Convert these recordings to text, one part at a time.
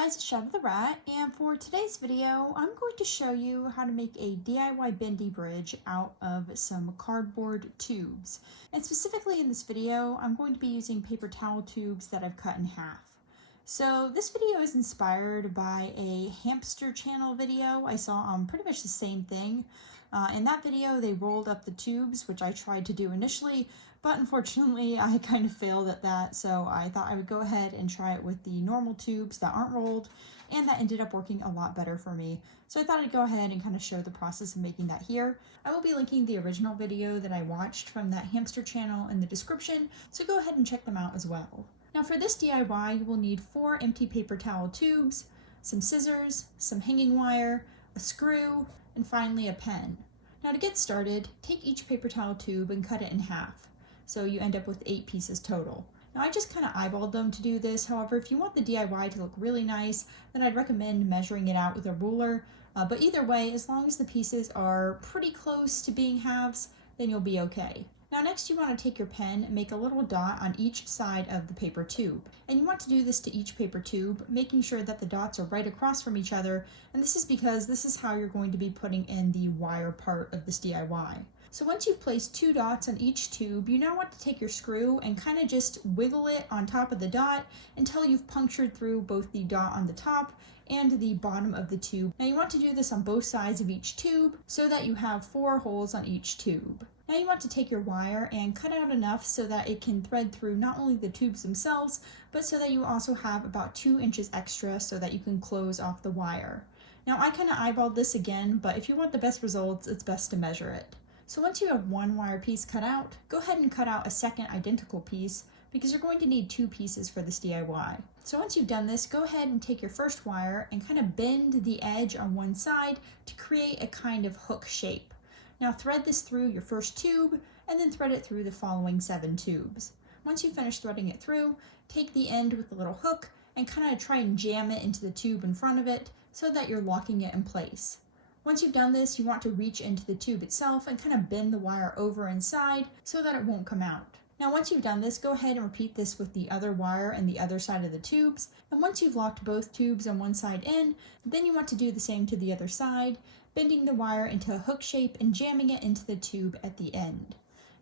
guys, it's Shadow the Rat, and for today's video, I'm going to show you how to make a DIY bendy bridge out of some cardboard tubes. And specifically in this video, I'm going to be using paper towel tubes that I've cut in half. So this video is inspired by a hamster channel video I saw on pretty much the same thing. In that video, they rolled up the tubes, which I tried to do initially, but unfortunately I kind of failed at that, so I thought I would go ahead and try it with the normal tubes that aren't rolled, and that ended up working a lot better for me. So I thought I'd go ahead and kind of show the process of making that here. I will be linking the original video that I watched from that hamster channel in the description, so go ahead and check them out as well. Now for this DIY, you will need 4 empty paper towel tubes, some scissors, some hanging wire, a screw, and finally a pen. Now to get started, take each paper towel tube and cut it in half. So you end up with 8 pieces total. Now I just kind of eyeballed them to do this. However, if you want the DIY to look really nice, then I'd recommend measuring it out with a ruler. But either way, as long as the pieces are pretty close to being halves, then you'll be okay. Now next you want to take your pen and make a little dot on each side of the paper tube. And you want to do this to each paper tube, making sure that the dots are right across from each other. And this is because this is how you're going to be putting in the wire part of this DIY. So once you've placed 2 dots on each tube, you now want to take your screw and kind of just wiggle it on top of the dot until you've punctured through both the dot on the top and the bottom of the tube. Now you want to do this on both sides of each tube so that you have 4 holes on each tube. Now you want to take your wire and cut out enough so that it can thread through not only the tubes themselves, but so that you also have about 2 inches extra so that you can close off the wire. Now I kind of eyeballed this again, but if you want the best results, it's best to measure it. So once you have 1 wire piece cut out, go ahead and cut out a second identical piece because you're going to need 2 pieces for this DIY. So once you've done this, go ahead and take your first wire and kind of bend the edge on one side to create a kind of hook shape. Now thread this through your first tube and then thread it through the following 7 tubes. Once you finish threading it through, take the end with the little hook and kind of try and jam it into the tube in front of it so that you're locking it in place. Once you've done this, you want to reach into the tube itself and kind of bend the wire over inside so that it won't come out. Now once you've done this, go ahead and repeat this with the other wire and the other side of the tubes. And once you've locked both tubes on one side in, then you want to do the same to the other side, bending the wire into a hook shape and jamming it into the tube at the end.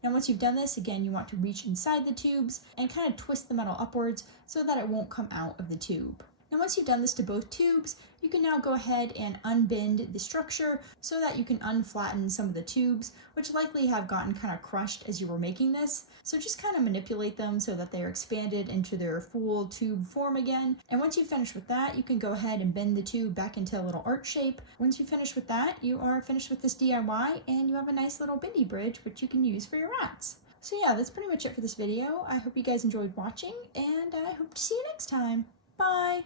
Now once you've done this, again, you want to reach inside the tubes and kind of twist the metal upwards so that it won't come out of the tube. Now once you've done this to both tubes, you can now go ahead and unbend the structure so that you can unflatten some of the tubes, which likely have gotten kind of crushed as you were making this. So just kind of manipulate them so that they're expanded into their full tube form again. And once you finish with that, you can go ahead and bend the tube back into a little arch shape. Once you finish with that, you are finished with this DIY and you have a nice little bendy bridge which you can use for your rats. So yeah, that's pretty much it for this video. I hope you guys enjoyed watching and I hope to see you next time. Bye!